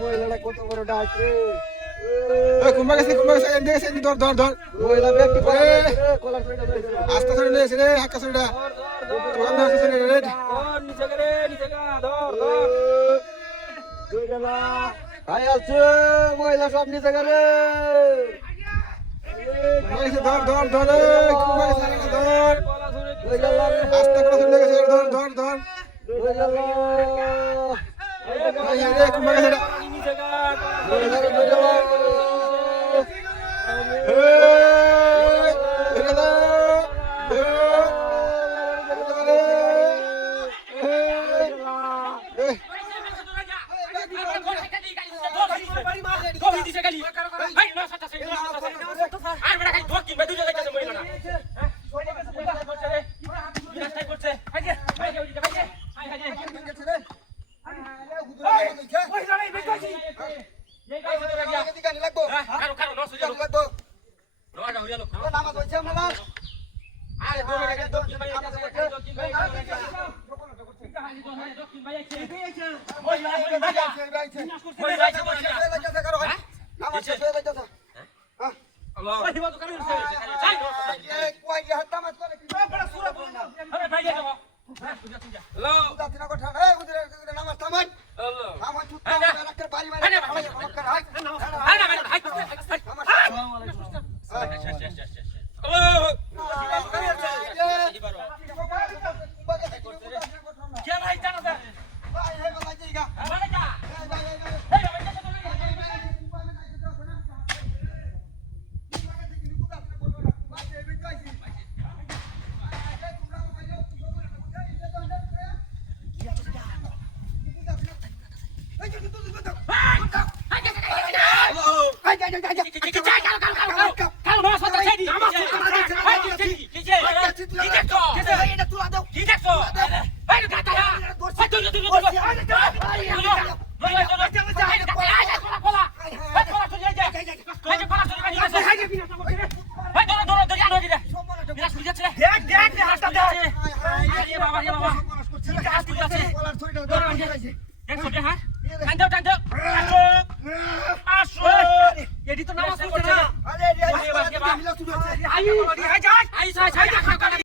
মহিলাটা কত বড় ডাকছে কুম্ভা গেছে ধর ধর ধর মহিলা ব্যক্তি কলার আস্তে ধরে নিয়েছে রে হাক্কা সরিটা মহিলা সব নিচে গেলে ধর ধর ধর কুম্ভা গেছে ধর আস্তে করে ধরে গেছে ধর ধর ধর কুম্ভা গেছে